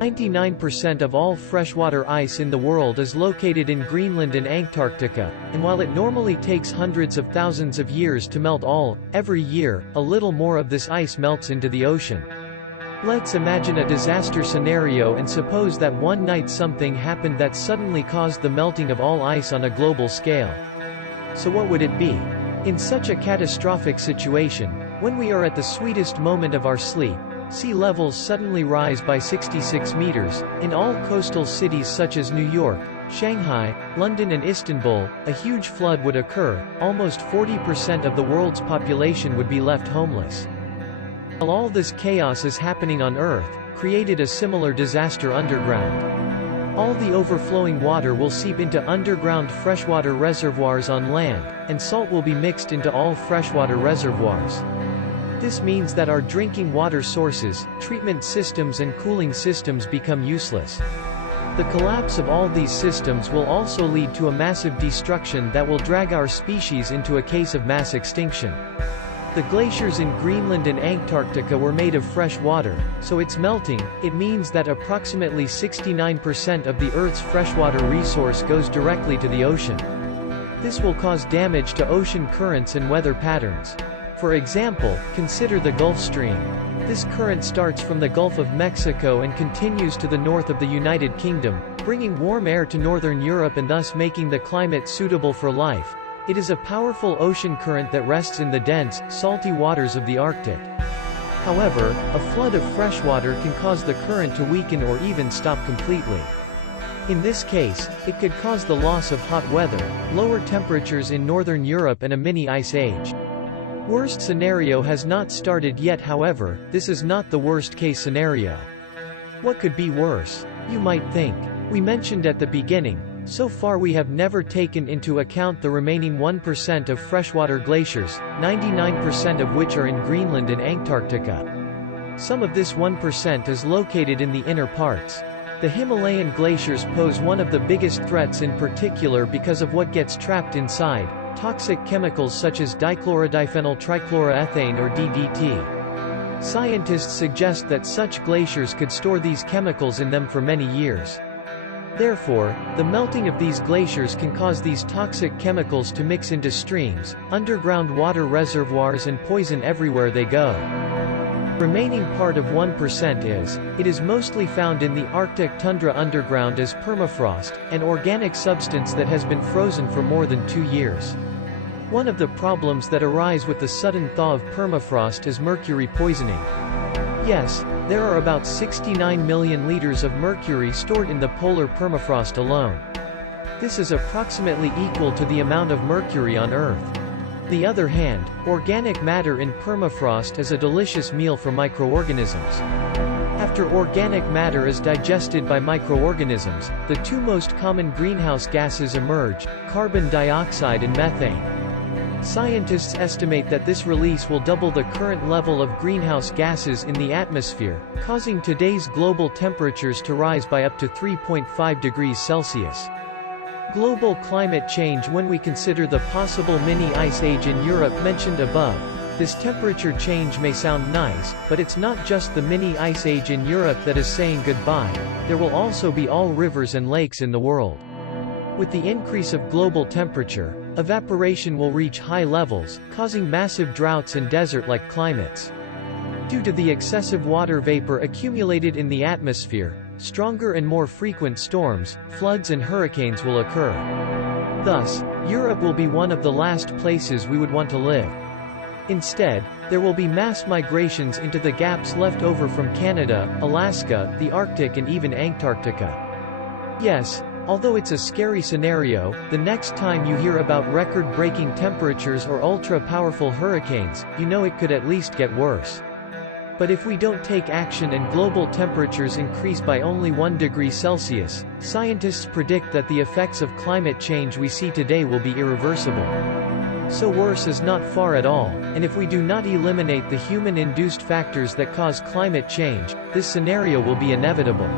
99% of all freshwater ice in the world is located in Greenland and Antarctica, and while it normally takes hundreds of thousands of years to melt all, every year, a little more of this ice melts into the ocean. Let's imagine a disaster scenario and suppose that one night something happened that suddenly caused the melting of all ice on a global scale. So what would it be? In such a catastrophic situation, when we are at the sweetest moment of our sleep, sea levels suddenly rise by 66 meters. In all coastal cities such as New York, Shanghai, London and Istanbul, a huge flood would occur. Almost 40% of the world's population would be left homeless. While all this chaos is happening on Earth, created a similar disaster underground. All the overflowing water will seep into underground freshwater reservoirs on land, and salt will be mixed into all freshwater reservoirs. This means that our drinking water sources, treatment systems and cooling systems become useless. The collapse of all these systems will also lead to a massive destruction that will drag our species into a case of mass extinction. The glaciers in Greenland and Antarctica were made of fresh water, so it's melting. It means that approximately 69% of the Earth's freshwater resource goes directly to the ocean. This will cause damage to ocean currents and weather patterns. For example, consider the Gulf Stream. This current starts from the Gulf of Mexico and continues to the north of the United Kingdom, bringing warm air to northern Europe and thus making the climate suitable for life. It is a powerful ocean current that rests in the dense, salty waters of the Arctic. However, a flood of fresh water can cause the current to weaken or even stop completely. In this case, it could cause the loss of hot weather, lower temperatures in northern Europe and a mini ice age. Worst scenario has not started yet. However, this is not the worst case scenario. What could be worse? You might think. We mentioned at the beginning, so far we have never taken into account the remaining 1% of freshwater glaciers, 99% of which are in Greenland and Antarctica. Some of this 1% is located in the inner parts. The Himalayan glaciers pose one of the biggest threats, in particular because of what gets trapped inside. Toxic chemicals such as dichlorodiphenyl trichloroethane or DDT. Scientists suggest that such glaciers could store these chemicals in them for many years. Therefore, the melting of these glaciers can cause these toxic chemicals to mix into streams, underground water reservoirs and poison everywhere they go. Remaining part of 1% it is mostly found in the Arctic tundra underground as permafrost, an organic substance that has been frozen for more than 2 years. One of the problems that arise with the sudden thaw of permafrost is mercury poisoning. Yes, there are about 69 million liters of mercury stored in the polar permafrost alone. This is approximately equal to the amount of mercury on Earth. On the other hand, organic matter in permafrost is a delicious meal for microorganisms. After organic matter is digested by microorganisms, the two most common greenhouse gases emerge: carbon dioxide and methane. Scientists estimate that this release will double the current level of greenhouse gases in the atmosphere, causing today's global temperatures to rise by up to 3.5 degrees Celsius. Global climate change. When we consider the possible mini ice age in Europe mentioned above, this temperature change may sound nice, but it's not just the mini ice age in Europe that is saying goodbye. There will also be all rivers and lakes in the world. With the increase of global temperature, evaporation will reach high levels, causing massive droughts and desert-like climates. Due to the excessive water vapor accumulated in the atmosphere, stronger and more frequent storms, floods and hurricanes will occur. Thus, Europe will be one of the last places we would want to live. Instead, there will be mass migrations into the gaps left over from Canada, Alaska, the Arctic and even Antarctica. Yes, although it's a scary scenario, the next time you hear about record-breaking temperatures or ultra-powerful hurricanes, you know it could at least get worse. But if we don't take action and global temperatures increase by only 1 degree Celsius, scientists predict that the effects of climate change we see today will be irreversible. So worse is not far at all, and if we do not eliminate the human-induced factors that cause climate change, this scenario will be inevitable.